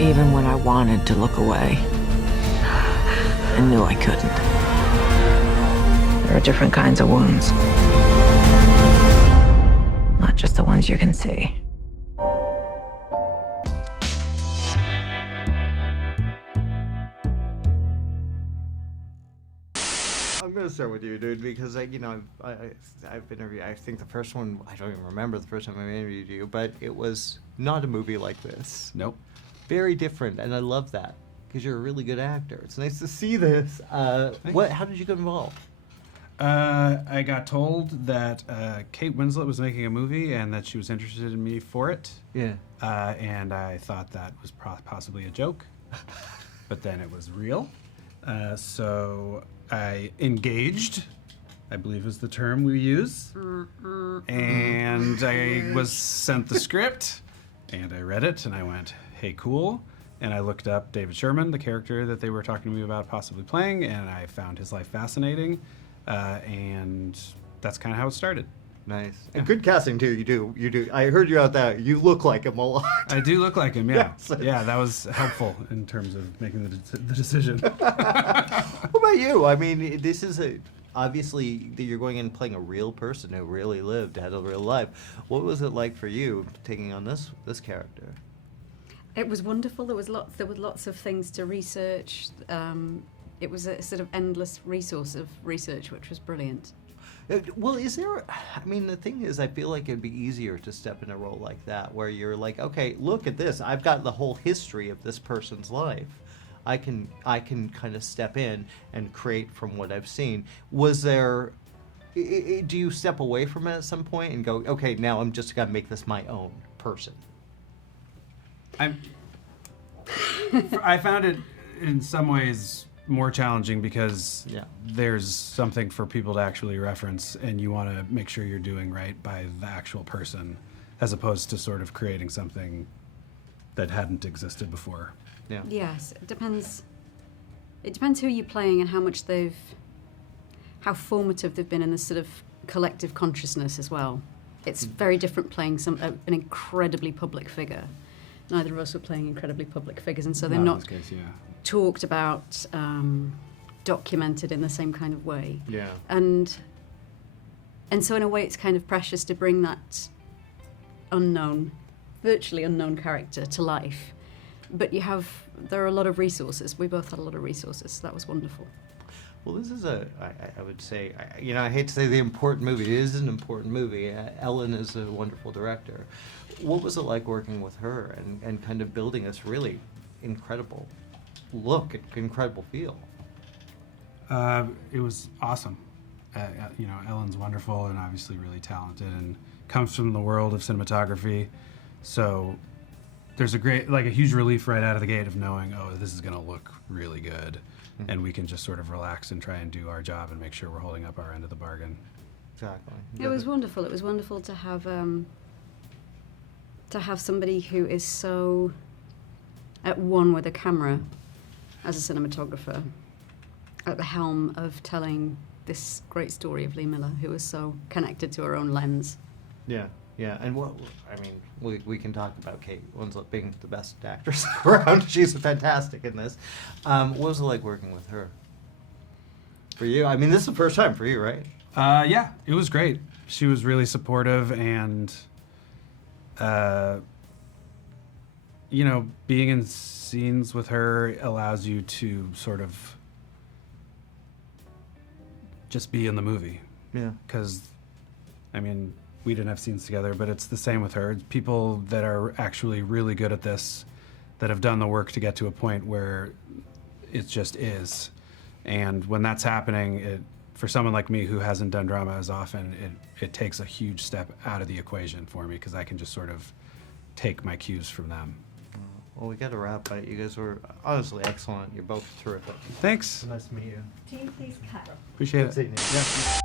Even when I wanted to look away, I knew I couldn't. There are different kinds of wounds. Not just the ones you can see. I'm gonna start with you, dude, because I've interviewed. I think the first one, I don't even remember the first time I interviewed you, but it was not a movie like this. Nope. Very different, and I love that because you're a really good actor. It's nice to see this. How did you get involved? I got told that Kate Winslet was making a movie and that she was interested in me for it. Yeah. And I thought that was possibly a joke, but then it was real. So I engaged, I believe is the term we use, and I was sent the script, and I read it, and I went, hey, cool. And I looked up David Sherman, the character that they were talking to me about possibly playing, and I found his life fascinating, and that's kind of how it started. Nice. And good casting, too. You do. I heard you out there. You look like him a lot. I do look like him, yeah. Yes. Yeah, that was helpful in terms of making the decision. What about you? I mean, this is obviously you're going in and playing a real person who really lived, had a real life. What was it like for you taking on this character? It was wonderful. There was lots of things to research. It was a sort of endless resource of research, which was brilliant. Well, the thing is, I feel like it'd be easier to step in a role like that, where you're like, okay, look at this. I've got the whole history of this person's life. I can kind of step in and create from what I've seen. Was there, do you step away from it at some point and go, okay, now I'm just gonna make this my own person? I found it in some ways more challenging because there's something for people to actually reference, and you want to make sure you're doing right by the actual person, as opposed to sort of creating something that hadn't existed before. Yeah. Yes, it depends. It depends who you're playing and how formative they've been in this sort of collective consciousness as well. It's very different playing an incredibly public figure. Neither of us were playing incredibly public figures, and so they're not talked about, documented in the same kind of way. Yeah. And so in a way it's kind of precious to bring that virtually unknown character to life. But there are a lot of resources. We both had a lot of resources, so that was wonderful. Well, this is I would say, I hate to say the important movie. It is an important movie. Ellen is a wonderful director. What was it like working with her and kind of building this really incredible look, incredible feel? It was awesome. Ellen's wonderful and obviously really talented and comes from the world of cinematography. So there's a huge relief right out of the gate of knowing, oh, this is going to look really good. Mm-hmm. And we can just sort of relax and try and do our job and make sure we're holding up our end of the bargain. Exactly. It was wonderful. It was wonderful to have somebody who is so at one with a camera as a cinematographer at the helm of telling this great story of Lee Miller, who is so connected to her own lens. Yeah. And we can talk about Kate Winslet being the best actress around. She's fantastic in this. What was it like working with her? For you? I mean, this is the first time for you, right? Yeah, it was great. She was really supportive, and being in scenes with her allows you to sort of just be in the movie. Yeah. Because, we didn't have scenes together, but it's the same with her. People that are actually really good at this, that have done the work to get to a point where it just is. And when that's happening, for someone like me who hasn't done drama as often, it takes a huge step out of the equation for me, because I can just sort of take my cues from them. Well, we got to wrap, but you guys were honestly excellent. You're both terrific. Thanks. Nice to meet you. Can you please cut? Appreciate it. Good seeing you. Yeah.